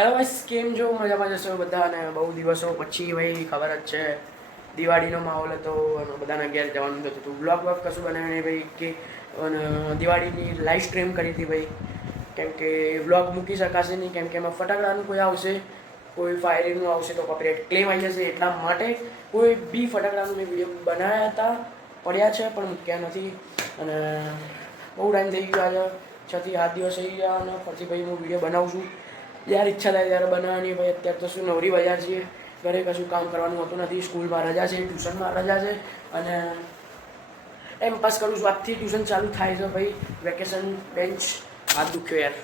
Hello guys, કેમ છો? મજામાં જશો બધા? અને બહુ દિવસો પછી ભાઈ ખબર જ છે દિવાળીનો માહોલ હતો અને બધાના ઘેર જવાનું થતું હતું. બ્લોગ કશું બનાવ્યું નહીં ભાઈ કે દિવાળીની લાઈવ સ્ટ્રીમ કરી હતી ભાઈ, કેમ કે બ્લોગ મૂકી શકાશે નહીં, કેમ કે એમાં ફટાકડાનું કોઈ આવશે, કોઈ ફાયરિંગનું આવશે તો કોપીરાઇટ ક્લેમ આવી જશે. એટલા માટે કોઈ બી ફટાકડાનું મેં વિડીયો બનાવ્યા હતા, પડ્યા છે પણ મૂક્યા નથી. અને બહુ ટાઈમ થઈ ગયો, આજે 6 થી 7 દિવસ થઈ ગયા અને પછી ભાઈ હું વિડીયો બનાવું છું यार. ઈચ્છા થાય ત્યારે બનાવવાની ભાઈ. અત્યારે તો શું નવરી બજાર છીએ, ઘરે કશું કામ કરવાનું હોતું નથી. સ્કૂલમાં રજા છે, ટ્યુશનમાં રજા છે અને ટાઈમ પાસ કરું છું. આજથી ટ્યુશન ચાલુ થાય છે ભાઈ. વેકેશન બેન્ચ હાથ દુખ્યો યાર.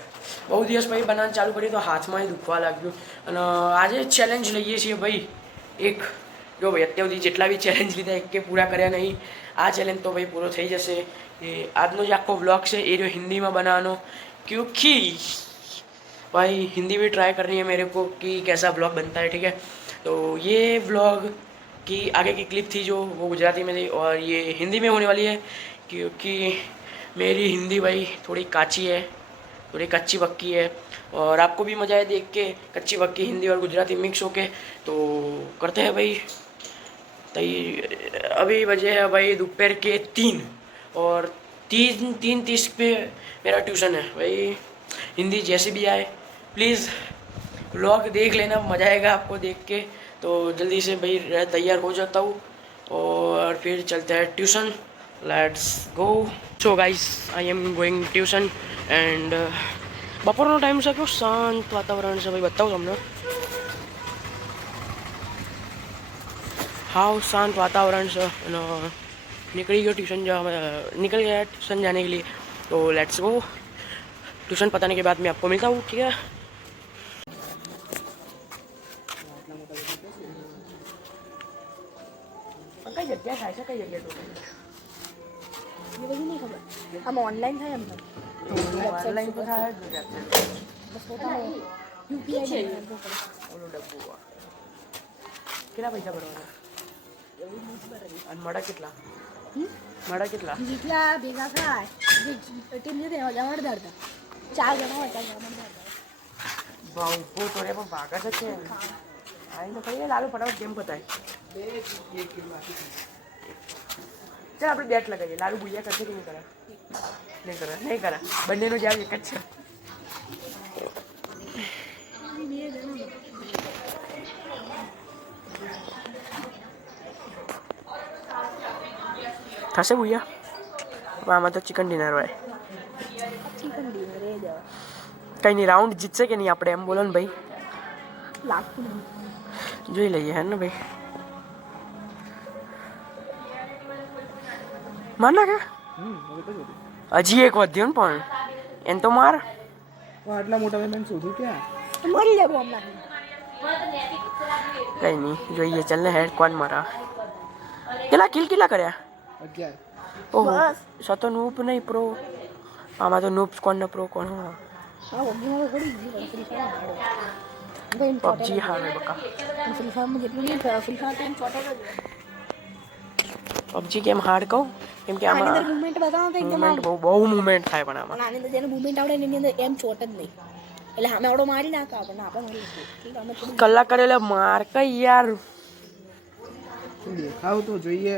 બહુ દિવસ ભાઈ બનાવવાનું ચાલુ કર્યું તો હાથમાં દુખવા લાગ્યું. અને આજે ચેલેન્જ લઈએ છીએ ભાઈ એક. જો ભાઈ અત્યાર સુધી જેટલા બી ચેલેન્જ લીધા એક કે પૂરા કર્યા નહીં. આ ચેલેન્જ તો ભાઈ પૂરો થઈ જશે. એ આજનો જે આખો વ્લોગ છે એ जो हिंदी में बनानो, क्योंकि भाई हिंदी भी ट्राई करनी है मेरे को कि कैसा ब्लॉग बनता है. ठीक है, तो ये ब्लॉग की आगे की क्लिप थी जो वो गुजराती में थी और ये हिंदी में होने वाली है, क्योंकि मेरी हिंदी भाई थोड़ी काची है, थोड़ी कच्ची पक्की है और आपको भी मज़ा आए देख के कच्ची पक्की हिंदी और गुजराती मिक्स होके. तो करते हैं भाई. अभी बजे है भाई दोपहर के 3 और 3:30 पे मेरा ट्यूशन है भाई. हिंदी जैसे भी आए प्लीज़ व्लॉग देख लेना, मज़ा आएगा आपको देख के. तो जल्दी से भाई तैयार हो जाता हूँ और फिर चलते हैं tuition. Let's go. So guys, I am going tuition and બપોરનો ટાઈમ છે, કેવું શાંત વાતાવરણ છે ભાઈ. બતાવું તમને, हाउ शांत वातावरण से. निकल गया ट्यूशन जाने के लिए. तो लेट्स गो. ट्यूशन पताने के बाद मैं आपको मिलता हूँ. ठीक है. कई जगह થાય છે, કઈ જગ્યાએ તો ये वही नहीं खबर. हम ऑनलाइन था हम ઓનલાઈન તો થાય જ ને. बस होता है यूपीआई ઓલો ડબ્બુ કેટલા પૈસા ભરવાના અને મળે કેટલા? મળે કેટલા? જેટલા ભેગા થાય ટીમ જે જમણ ધરતા 4 જણા હતા જમણ ધરતા ભાવ ઉભો તો રે પણ ભાગા જ છે. આઈ તો કહીએ લાલુ ફટાફટ ગેમ પતાય. ચાલ આપણે બેટ લગાવીએ. લાલુ બુયા કરશે કે નહીં કરે? નહીં કરે, નહીં કરે. બંનેનો જવાબ એક જ છે. થશે બુયા? આમાં તો ચિકન ડિનર હોય. ચિકન ડિનર એ જ કઈ નહીં, રાઉન્ડ જીતશે કે નહીં આપણે એમ બોલો ને ભાઈ. લાગતું જોઈ લઈએ હે ને ભાઈ. માર નાખે હજી એક વધ્યો ને પણ એમ તો માર. આટલા મોટા પેમેન્ટ શોધું ક્યાં? મરી જાય હમણાં. કઈ નહીં, જોઈએ. ચાલ ને હેડ કોણ મારા. કેટલા કિલ કેટલા કર્યા? 11. ઓહો, સતો નૂપ નહીં પ્રો. આમાં તો નૂપ કોણ ને પ્રો કોણ? હા, હા ઓગીમાં તો પડી ગઈ પણ ફ્રી ફાયર પબજી હારે બકા. ફ્રી ફાયરમાં જેટલું નહીં ફ્રી ફાયર ટાઈમ ચોટેલો જ પબજી કેમ હાર્ડ કહું? કેમ કે આની અંદર આમાં મુવમેન્ટ બતાવો તો એકદમ મુવમેન્ટ બહુ મુવમેન્ટ થાય પણ આમાં. અને આની અંદર જેને મુવમેન્ટ આવડે ને એની અંદર એમ ચોટ જ નહીં. એટલે સામે આવડો મારી નાખા આપણને આપણે મળી શકીએ. અમે થોડું કલાક કરેલા માર કઈ યાર. દેખાવ તો જોઈએ.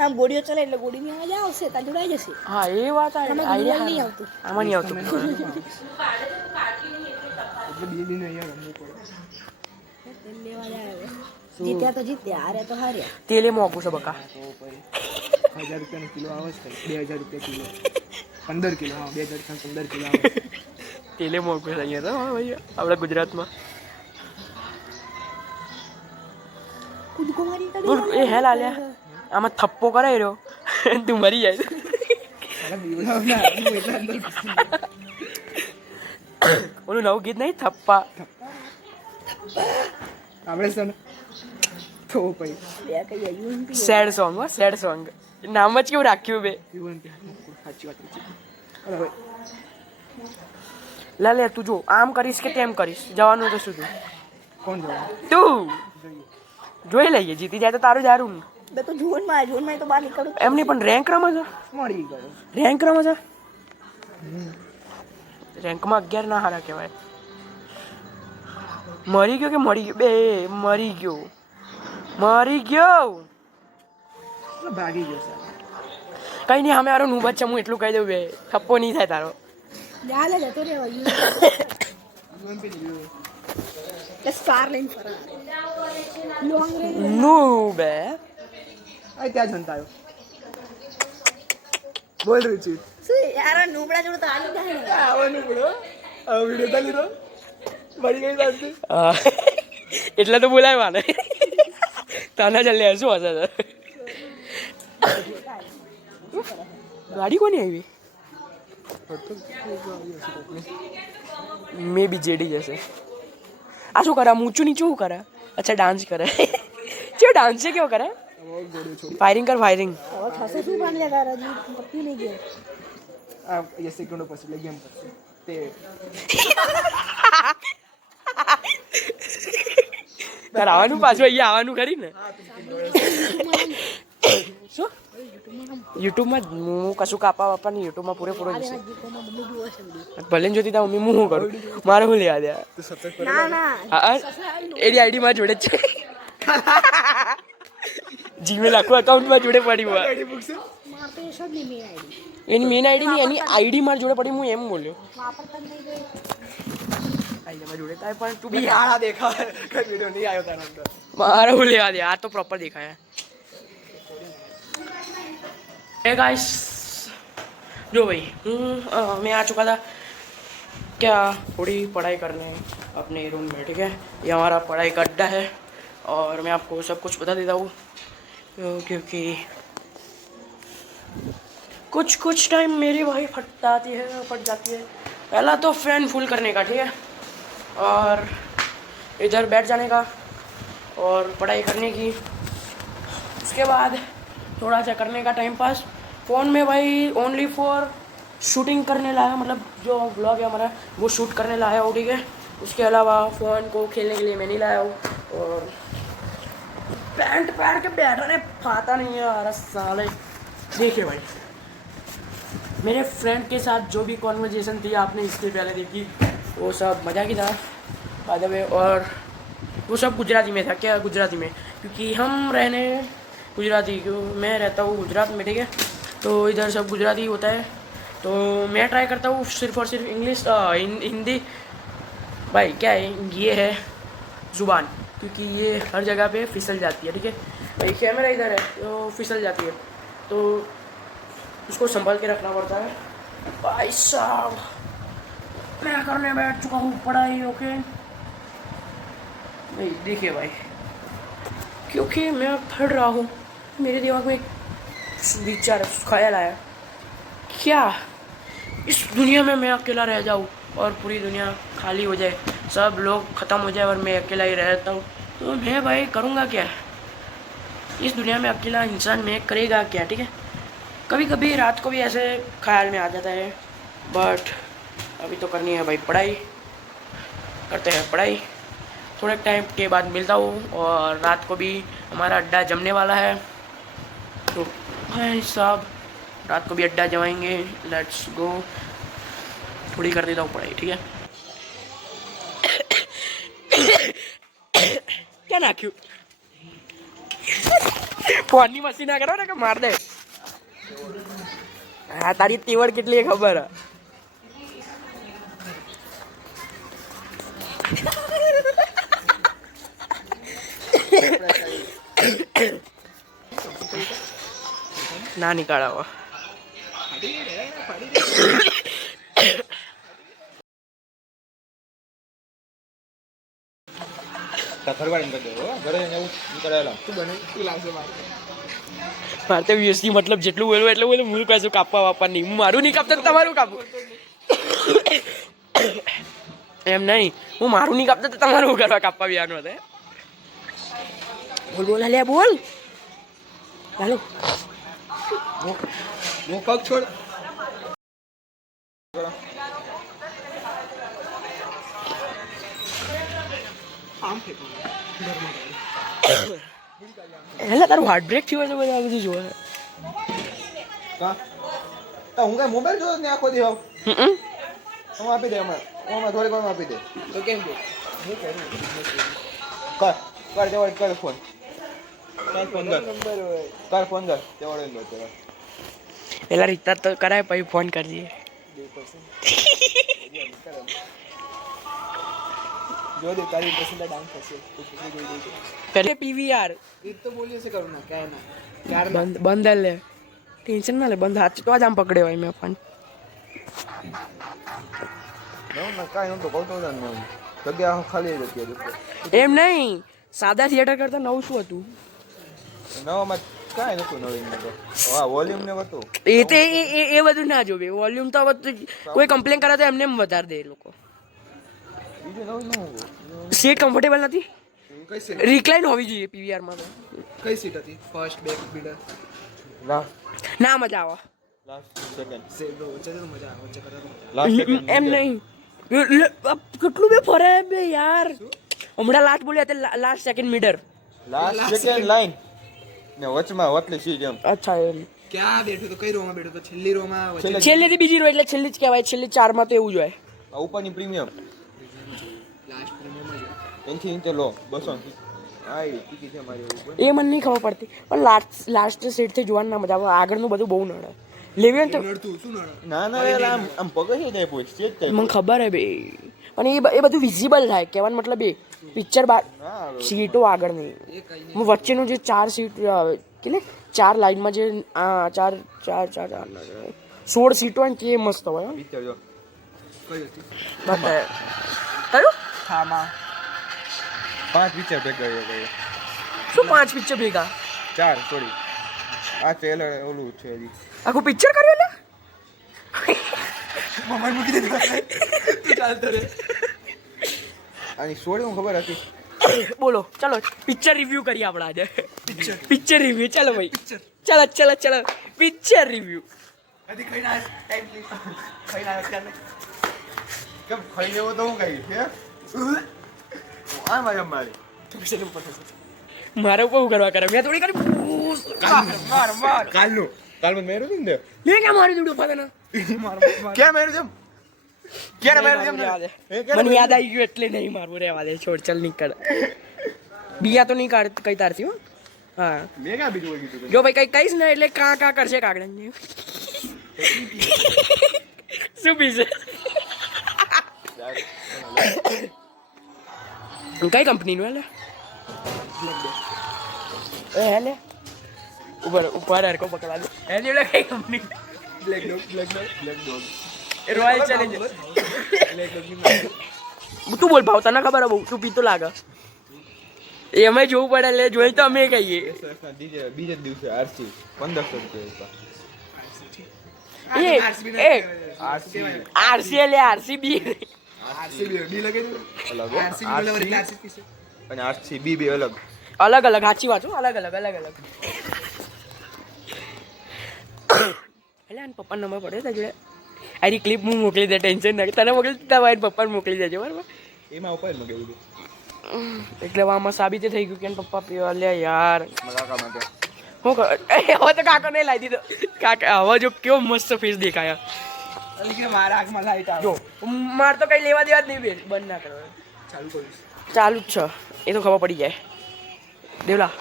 આમ ગોળીઓ ચલે એટલે ગોળીની અવાજ આવશે ત્યાં જોડાઈ જશે. હા એ વાત આમાં આઈડિયા નહીં આવતું. આમાં નહીં આવતું. એટલે બીબીને અહીંયા રમવું પડે. લેવા જાય હવે. જીત્યા તો જીત્યા, હાર્યા તો હાર્યા. તેલે મોંઘું છે બકા. તો પછી 1000 રૂપિયાનો કિલો આવે છે, 2000 રૂપિયા કિલો. 15 કિલો, હા 2015 કિલો આવે. તેલે મોંઘું છે અહીંયા તો ભાઈ આપણા ગુજરાતમાં. કૂદકો મારી એ હેલ આલ્યા આમાં થપ્પો કરાવી રહ્યો તું મરી જાય. અરે બીવડાવ ના, હું એટલે અંદર ઘૂસી ગયો. ઓલું નવું ગીત નહીં થપ્પા? આપણે છે ને તો પછી બે કઈ યુએમપી સેડ સોંગ હો, સેડ સોંગ. નામ જ કેવું રાખ્યું બે. જીવન સાચી વાત છે. અરે ભાઈ લે લે તું જો આમ કરીશ કે તેમ કરીશ, જવાનું તો શું તું? કોણ જવાનું? તું જોઈએ. જોઈ લઈએ, જીતી જાય તો તારું સારું. બે તો ઝોનમાં તો બહાર નીકળું. એમની પણ રેન્ક રમે છે. મળી ગયો. રેન્ક રમે છે. રેન્કમાં 11 ના હારા કહેવાય. મરી ગયો કે મરી ગયો? બે મરી ગયો, મરી ગયો. ભાગી ગયો છે. કઈ નહીં, અમે મારો નુબત છે, હું એટલું કહી દઉં બે થપ્પો નહીં થાય તારો. જા લે જતો રે UMP લીધું. સ્કાર લઈને ફરા લોંગ રેન્જ નું બે આ ત્યાં જનતાયો બોલ રુચિ શું યાર નુબડા જોડે તો આલી જાય ને આવવાનું બડો આ વિડિયો તા લીધો મરી ગઈ સાચી. એટલે તો બોલાય માને તને જલ્દી શું હશે ગાડી કોની આવી? મે બી જેડી જશે. આ શું કરે? ઊંચું નીચું શું કરે? અચ્છા ડાન્સ કરે. કેવો ડાન્સ છે? કેવો કરે? ફાયરિંગ કર, ફાયરિંગ. હવે થશે શું પાન લે તારા જી પપ્પી નહીં ગયો આ એ સેકન્ડો પછી લે ગેમ પછી તે તાર આવવાનું પાછું અહીંયા આવવાનું ખરી ને? શું યુટ્યુબમાં હું કશું કાપા વાપા નહીં, યુટ્યુબમાં પૂરેપૂરો જશે. ભલે ને જોતી તા મમ્મી હું શું કરું? મારે શું લેવા દે? ના ના હા એની આઈડી માં જોડે જ છે. જીમેલ આખું અકાઉન્ટમાં જોડે પડી હોય. માર તો એ શોધ નહીં મેં આઈડી એની મેન આઈડી નહીં, એની આઈડી માં જોડે પડી. હું એમ બોલ્યો વાપરતા જ નહીં ગઈ આઈડીમાં જોડે થાય પણ તું બી આળા દેખાય કઈ વિડિયો નહીં આવ્યો તારા અંદર. મારે શું લેવા દે? આ તો પ્રોપર દેખાય. हे गाइस, जो भाई मैं आ चुका था क्या थोड़ी पढ़ाई करने अपने रूम में. ठीक है, ये हमारा पढ़ाई का अड्डा है और मैं आपको सब कुछ बता देता हूँ क्योंकि कुछ टाइम मेरी वाई फट जाती है. पहला तो फैन फुल करने का, ठीक है, और इधर बैठ जाने का और पढ़ाई करने की. उसके बाद थोड़ा सा करने का टाइम पास. फ़ोन में भाई ओनली फॉर शूटिंग करने लाया, मतलब जो व्लॉग है हमारा वो शूट करने लाया हूँ. ठीक है, उसके अलावा फ़ोन को खेलने के लिए मैं नहीं लाया हूँ. और पैंट पहन के बैठने पाता नहीं है यार साले. देखिए भाई, मेरे फ्रेंड के साथ जो भी कॉन्वर्जेसन थी आपने इसके पहले देखी, वो सब मज़ा की था बाय द वे. और वो सब गुजराती में था. क्या गुजराती में? क्योंकि हम रहने गुजराती, क्यों मैं रहता हूँ गुजरात में. ठीक है, तो इधर सब गुजराती होता है. तो मैं ट्राई करता हूँ सिर्फ और सिर्फ इंग्लिश हिंदी. भाई क्या है, ये है ज़ुबान, क्योंकि ये हर जगह पे फिसल जाती है. ठीक है भाई, कैमरा इधर है तो फिसल जाती है, तो उसको संभाल के रखना पड़ता है. भाई साहब, मैं करने बैठ चुका हूँ पढ़ाई. ओके नहीं, देखिए भाई, क्योंकि मैं पढ़ रहा हूँ, मेरे दिमाग में एक विचार ख्याल आया, क्या इस दुनिया में मैं अकेला रह जाऊँ और पूरी दुनिया खाली हो जाए, सब लोग ख़त्म हो जाए और मैं अकेला ही रहता हूँ, तो मैं भाई करूँगा क्या? इस दुनिया में अकेला इंसान मैं करेगा क्या? ठीक है, कभी कभी रात को भी ऐसे ख्याल में आ जाता है, बट अभी तो करनी है भाई पढ़ाई. करते हैं पढ़ाई. थोड़े टाइम के बाद मिलता हूँ. और रात को भी हमारा अड्डा जमने वाला है, तो भाई साहब रात को भी अड्डा जमाएंगे. Let's go. थोड़ी कर देता हूँ पढ़ाई. ठीक है, क्या ना क्यों फोन मशीन ना करो ना कि मार दे. हाँ, तारी तीवड़ कितनी खबर है. ना निकाला हुआ. મારે વ્યૂઝની મતલબ જેટલું બોલવું એટલું બોલું. હું કશું કાપવા વાપવા નહીં. હું મારું નહીં કાપતા, તમારું કાપવું એમ નહીં. હું મારું નહીં કાપતા તો તમારું કરવા કાપવા બિયાનું હતું. બોલ બોલ હાલ્યા બોલ. હાલો वो पग छोड़ आम फेंको એટલે તારું હાર્ટ બ્રેક થયું છે બધા બધું જોવે. કા તો હું કઈ મોબાઈલ જોતો ને આખો દી હું આપી દે અમાર થોડી વાર આપી દે તો કેમ કે કર તેવડ કર ફોન કર ફોન કર નંબર હોય કર ફોન કર તેવડ લો તેવડ પેલા રીતા તો કરાય પછી ફોન કરજે. 2% જો દે તારી પસંદ ડાઉન થશે તો પૂરી જોઈ દેજો પેલે પીવીઆર એ તો બોલ્યો છે કરું ના કાય ના કાર બંધ બંધ લે, ટેન્શન ના લે, બંધ હાથ તો જ આમ પકડે હોય મેં ફોન. ના કાંઈ નહોતું કહું તો ને જગ્યા ખાલી જ હતી એમ નહીં, સાદા થિયેટર કરતા નવું શું હતું? નવામાં કાંઈ નહોતું નવીન તો હા વોલ્યુમ ને હતું એ તો એ બધું ના જોવે. વોલ્યુમ તો હવે કોઈ કમ્પ્લેન કરે તો એમને એમ વધારે દે એ લોકો. બીજું નવું ન સીટ કમ્ફર્ટેબલ નથી, કઈ સીટ રિક્લાઇન હોવી જોઈએ પીવીઆર માં તો. કઈ સીટ હતી ફર્સ્ટ બેક મિડલ લાસ્ટ ના મજા આવે સેકન્ડ સે બ્રો વચ્ચે તો મજા આવે વચ્ચે કરતા લાસ્ટ સેકન્ડ એમ નહીં. કેટલું બે ફરે બે યાર. હમણાં લાસ્ટ બોલ્યા તે last second meter. Last second line ને વચમાં વતલી સીટ એમ અચ્છા એમ. ક્યાં બેઠો તો કઈ રોમાં બેઠો તો છેલ્લી રોમાં વચ્ચે છેલ્લેથી બીજી રો એટલે છેલ્લી જ કહેવાય. છેલ્લી 4 માં તો એવું જ હોય. આ ઉપરની પ્રીમિયમ લાસ્ટ પ્રીમિયમ જ એનથી નીચે લો 200 હા એ ટિકિટ છે મારી ઉપર એ મને નહીં ખબર પડતી, પણ લાસ્ટ સીટથી જોવાનું ના મજા આવે. આગળનું બધું બહુ નડે. લેવી હોય ને તો નડતું શું નડ ના ના યાર આમ પગે જાય પોઈ સ્ટેજ થાય મને ખબર હે બે, પણ એ બધું વિઝિબલ થાય. કહેવાનો મતલબ એ પિક્ચર બાર હા સીટો આગળ નહીં. એ કઈ નહીં હું વચ્ચેનું જે 4 સીટ કેટલે 4 લાઈનમાં જે 16 સીટો હોય ને તે મસ્ત હોય. પિક્ચર જો કઈ હતી બતાવે કયું ખામાં 5 પિક્ચર ભેગા ગયો શું 5 પિક્ચર ભેગા? 4 સોરી આ ટ્રેલર ઓલું છે હજી આખું પિક્ચર કર્યું લે. મમ્મી મૂકી દે તું ચાલતો રે આની સોરી હું ખબર હતી બોલો ચલો પિક્ચર રિવ્યુ કરીએ આપણે આજે. પિક્ચર રિવ્યુ ચાલો ભાઈ, ચલો પિક્ચર રિવ્યુ. અધી કઈ ના ટાઈમ પ્લીઝ કઈ ના અત્યારે કેમ ખાઈ લેવો તો હું કઈ છે આ મારી મારે બહુ કરવા કરે. મેં થોડી કરી કાલમાં મેરું હતું ને લે કે મારી દુડો ફાદના ક્યાં મેરું જેમ ક્યારે મેરું જેમ મને યાદ આવી ગયું એટલે નહીં મારવું. રહેવા દે, છોડ, ચાલ નીકળ. બિયા તો નહીં કાઢ કઈ તારથી હો. હા મેં ક્યાં બીજું કીધું જો ભાઈ કઈ કહીશ ને એટલે કાં કરશે કાગળ. શું પીશે? કઈ કંપનીનું એટલે એ હેલે ઉપર હરકો પકડા દે. એની એટલે કઈ company? Black dog royal Challenger. તું બોલ ભાવ, તને ખબર બહુ તું પીતો લાગે. એ અમે જોવું પડે એટલે જોઈ તો અમે કહીએ. બીજા દિવસે આરસી 1500 રૂપિયા આરસી એટલે આરસીબી. આરસીબી ડી લગે અલગ આરસીબી બોલે વળી આરસીબી છે અને આરસી બી બે અલગ અલગ સાચી વાત છું. અલગ એટલે આને પપ્પાનો નંબર પડ્યો તા જોડે. આરી ક્લિપ હું મોકલી દે, ટેન્શન ના. તને મોકલી દીધા ભાઈ, પપ્પાને મોકલી દેજો બરાબર. એમાં ઉપર મગાવી દે એટલે આમાં સાબિત થઈ ગયું કે એના પપ્પા પીવા લે યાર. કાકા માટે હું હવે તો કાકા નહીં લાવી દીધો. કાકા હવે જો કેવો મસ્ત ફેસ દેખાયા. એટલે મારા આંખમાં લાઈટ આવે જો માર તો કઈ લેવા દેવા જ નહીં બેન, બંધ ના કરો. ચાલુ કરીશ ચાલુ જ છે એ તો ખબર પડી જાય. દેવલા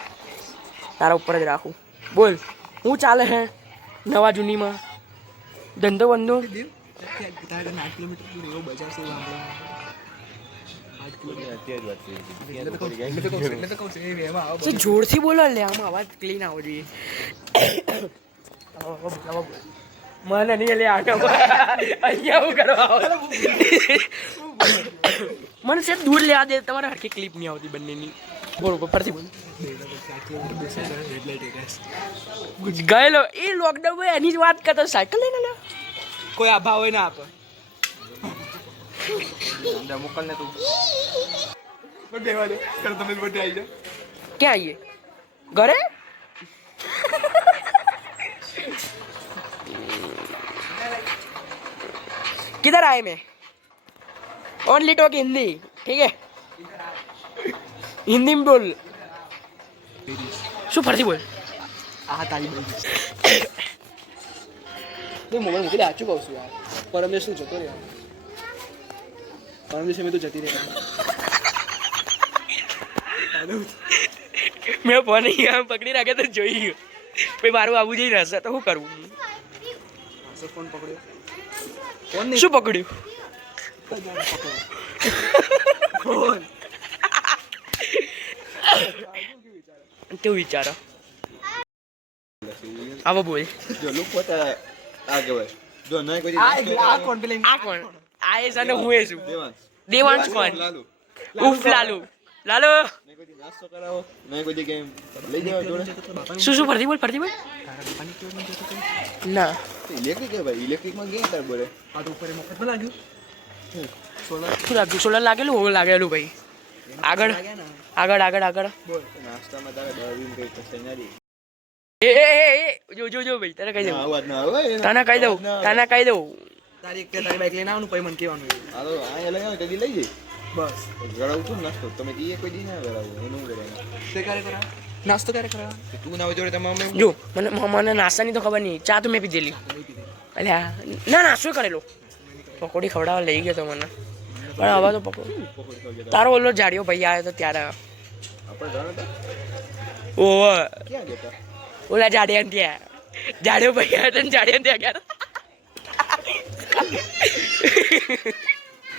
તારા ઉપર જ રાખું. બોલ હું ચાલે હે નવા જૂનીમાં ધંધો બંધો? દેવ તારે 8 કિલોમીટર દૂર એવો બજાર છે વાંગડા 8 કિલોમીટર અત્યારે જ વાત કરી એટલે તો કહું છું એ વેવા આવો તો જોરથી બોલો લે, આમાં અવાજ ક્લીન આવવો જોઈએ. મને નહીં લે આટો અહીંયા હું કરવા આવો? મને છે દૂર લેવા દે, તમારે હરખી ક્લિપ નહીં આવતી બંનેની. બરોબર પરથી બોલ. ગયેલો એ લોકડાઉન એની જ વાત કરતો, સાયકલ લઈને લે. કોઈ આભા હોય ના આપે અંદર મોકલ ને તું બેવા દે કર તમે બધે આવી જાઓ ક્યાં આવીએ? ઘરે? किधर आए मैं? ओनली टॉक हिंदी, ठीक है? हिंदी में बोल. શું ફરતી બોલ? આ તારી બંધ તે મોબાઈલ મૂકી દે. આચું કહું છું યાર, પરમ દિવસ શું જતો રે પરમ દિવસે મેં તો જતી રહી મેં ફોન અહીંયા પકડી રાખે તો જોઈ ગયો ભાઈ મારું આવું જઈ રહેશે તો શું કરવું ફોન પકડ્યો ફોન નહીં શું પકડ્યું ફોન કેવું વિચારો આવો બોલ જો લુક પોતા આ કહેવાય જો નહીં કોઈ આ કોણ પેલી આ કોણ આ એ છે ને હું એ છું દેવાન દેવાંશ કોણ લાલુ ઉફ લાલુ લાલુ નહીં કોઈ નાસ્તો કરાવો નહીં કોઈ ગેમ લઈ જાવ જોડે શું ફરતી બોલ ના ઇલેક્ટ્રિક હે ભાઈ ઇલેક્ટ્રિક માં ગેમ તાર બોલે આ તો ઉપર મફત લાગ્યું શું લાગ્યું સોલર લાગેલું હોવું લાગેલું ભાઈ આગળ આગળ આગળ આગળ બોલ નાસ્તામાં તારે દળવીને કઈ કશે ના દે જો ભાઈ તને કહી દઉં આવાજ ના આવે તને કહી દઉં તારી બાઈક લઈને આવવાનું પછી મને કહેવાનું આ તો અહીંયા લઈ આવે તો લઈ જઈ બસ ગળાવું છું નાસ્તો તમે કીએ કોઈ દી ના ગળાવું એનું કરવાનું તે ક્યારે કરા નાસ્તો ક્યારે કરા તું ના હોય જોડે તમે અમે જો મને નાસ્તાની તો ખબર નહીં ચા તો મેં પીધેલી અલ્યા ના નાસ્તો કરેલો પકોડી ખવડાવવા લઈ ગયો તો મને પણ હવે તો પકોડી તારો ઓલો જાડિયો ભાઈ આવ્યો તો ત્યારે આપણે જાણે તો ઓહ ક્યાં જતા ઓલા જાડિયા ત્યાં જાડિયો ભાઈ આવ્યો તો જાડિયા ત્યાં ગયા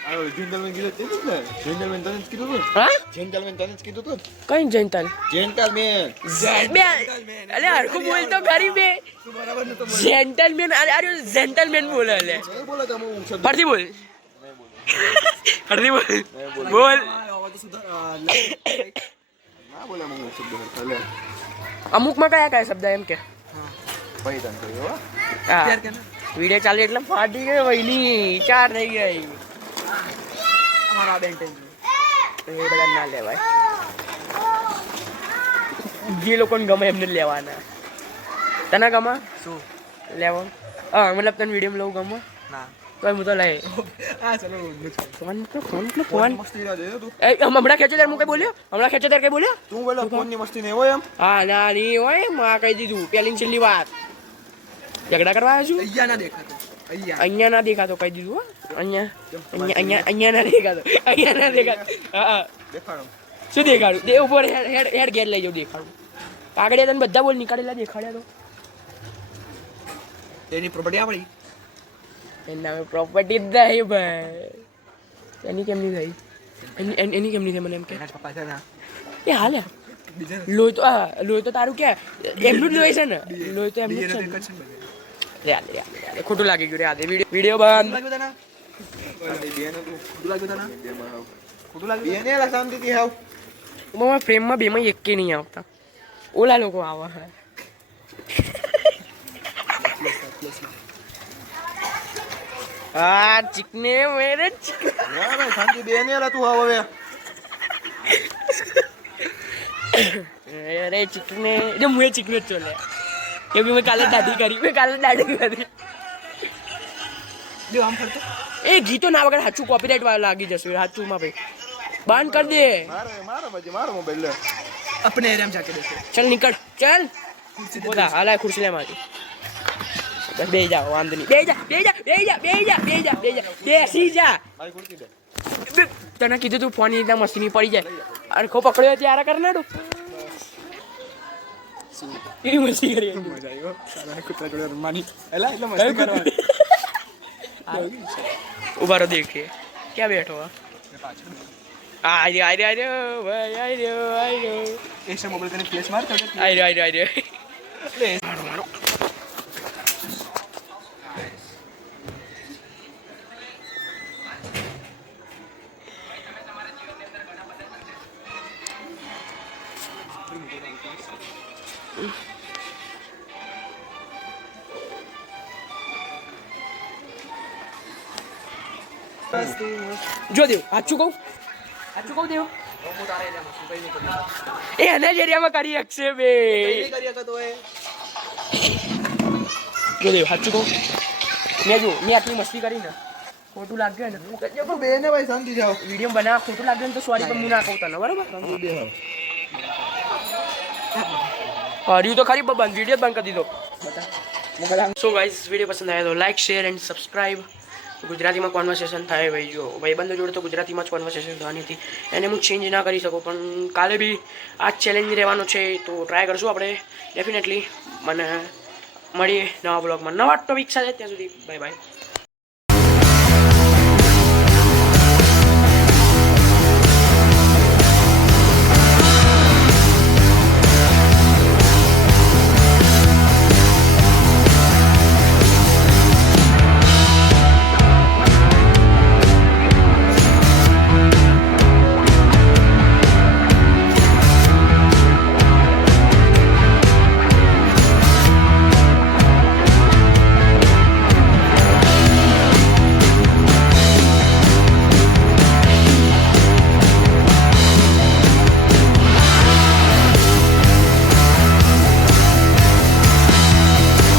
આ જેન્ટલમેન કીધું તે ને જેન્ટલમેન તને જ કીધું તું હા જેન્ટલમેન તને જ કીધું તું કઈ જૈનતાલ જેન્ટલમેન બે અલે હરખું બોલ તો ખરી બે જેન્ટલમેન અરે જેન્ટલમેન બોલે અલે નહીં બોલે તો હું શબ્દ ફરતી બોલ ફરતી બોલ બોલ ના બોલે હું શબ્દ ચાલે અમુકમાં કયા શબ્દ એમ કે ભાઈ તને કહ્યું હો હા ત્યાર કે ના વિડીયો ચાલે એટલે ફાટી ગયો વહીની 4 થઈ ગઈ અમારા બેન ટેન એ બધા ના લેવાય જે લોકોને ગમે એમને લેવાના તને ગમે શું લેવા હા મતલબ તને વિડીયો લઉં ગમે ના તો હું તો લઈ હા ચલો ફોન મસ્તી ના દે તું હમણાં ખેંચેદાર હું કઈ બોલ્યો કઈ બોલ્યો તું બોલે ફોન ની મસ્તી નહીં હોય એમ હા ના નહીં હોય માં કહી દીધું પેલી છેલ્લી વાત ઝઘડા કરવા આવ્યો છું અહીંયા ના દેખાતો અહીંયા અહીંયા ના દેખાતો કહી દીધું હો અહીંયા ના દેખાતો હા દેખાડો શું દેખાડું દે ઉપર હેડ ઘેર લઈ જાઉં દેખાડું કાગડિયા તને બધા બોલ નીકાળેલા દેખાડ્યા તો તેની પ્રોપર્ટી આપણી એના પ્રોપર્ટી જ નહીં ભાઈ એની કેમની થઈ એની કેમની થઈ મને એમ કે એના પપ્પા છે ને એ હાલે બીજા લોહી તો તારું કે એમનું જ લોહી છે ને લોહી તો એમનું જ છે ને. યાદ ખોટું લાગી ગયું રે આદે વિડીયો બંધ લાગ્યું તને બેન તું ખોટું લાગ્યું તને ખોટું લાગ્યું બેન એ શાંતિથી હાવ મારા ફ્રેમમાં બેમાં એકે નહીં આવતા ઓલા લોકો આવે છે આ ચિકને મેરે ના ભાઈ શાંતિ બેન એ તું હાવ હવે અરે ચિકને જો મુએ ચિકને જ ચોલે કેમ કે મેં કાલે દાઢી કરી જો આમ કરતો એ ગીતો ના વગર સાચું કોપીરાઇટ વાળા લાગી જશે સાચુંમાં ભાઈ બંધ કરી દે મારો મોબાઈલ લે अपने एरिया में जाके देखो चल निकल चल बोला हाला खुर्सी ले मारी बस बेही जा वांदो नहीं बेही जा बेसी जा મારી ખુરશી દે તને કીધું તું ફોન ની મસ્તી ની પડી જાય અરે ખો પકડ્યો ત્યારે કર નાડું એ મસ્તી કરી मजा आयो सारा कुत्ता जोड़े रमવાની એલા એટલે મસ્તી કરવાની ઉભા રહો દેખીએ ક્યાં બેઠો આર્ય ભાઈ આર્ય ऐसे मोबाइल कने फ्लैश मार तो આર્ય ले જો દેવ સાચું કહું દેવ એ એના જ એરિયામાં કરી શકશે બે करिया का तो है જો દેવ સાચું કહું મેં આટલી મસ્તી કરી ને ખોટું લાગ્યું ને તો બેને ભાઈ શાંતિ જાવ વિડીયો બનાવવા ખોટું લાગ્યું ને તો સોરી પણ હું ના કહું તને બરાબર કર્યું તો ખરી બંધ વિડીયો બંધ કરી દીધો સો ગાઈસ વિડીયો પસંદ આવ્યો તો લાઈક શેર એન્ડ સબસ્ક્રાઇબ ગુજરાતીમાં કોન્વર્સેશન થાય ભાઈ. જો ભાઈબંધો જોડે તો ગુજરાતીમાં જ કોન્વર્સેશન થવાની હતી, એને હું ચેન્જ ના કરી શકું. પણ કાલે બી આ જ ચેલેન્જ રહેવાનો છે, તો ટ્રાય કરશું આપણે ડેફિનેટલી. મને મળીએ નવા બ્લોગમાં નવા ટોપિક સાથે. ત્યાં સુધી બાય બાય.